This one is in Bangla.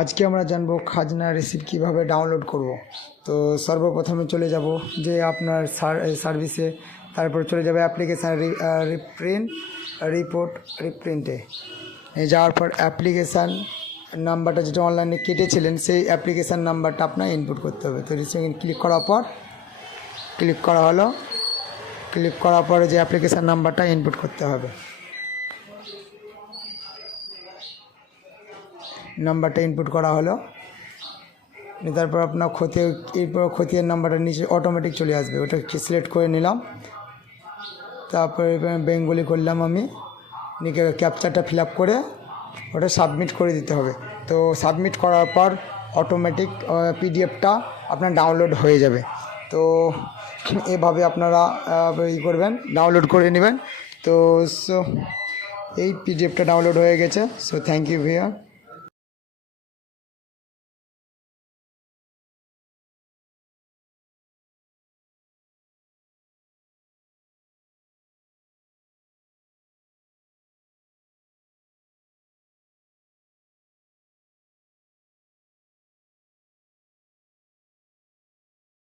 আজকে আমরা জানবো খাজনা রিসিপ্ট কীভাবে ডাউনলোড করব। তো সর্বপ্রথমে চলে যাব যে আপনার সার্ভিসে, তারপর চলে যাবে অ্যাপ্লিকেশান রিপ্রিন্টে। যাওয়ার পর অ্যাপ্লিকেশান নাম্বারটা যেটা অনলাইনে কেটেছিলেন সেই অ্যাপ্লিকেশান নাম্বারটা আপনার ইনপুট করতে হবে। তো রিসিপ্ট ক্লিক করার পর ক্লিক করার পরে যে অ্যাপ্লিকেশান নাম্বারটা ইনপুট করতে হবে, নাম্বারটা ইনপুট করা হলো। তারপর আপনার খতিয়ান নাম্বারটা নিচে অটোমেটিক চলে আসবে, ওটা সিলেক্ট করে নিলাম। তারপরে বেঙ্গলি করলাম আমি, ক্যাপচারটা ফিল আপ করে ওটা সাবমিট করে দিতে হবে। তো সাবমিট করার পর অটোমেটিক পিডিএফটা আপনার ডাউনলোড হয়ে যাবে। তো এভাবে আপনারা করবেন, ডাউনলোড করে নেবেন। তো এই পিডিএফটা ডাউনলোড হয়ে গেছে। সো থ্যাংক ইউ ভাইয়া।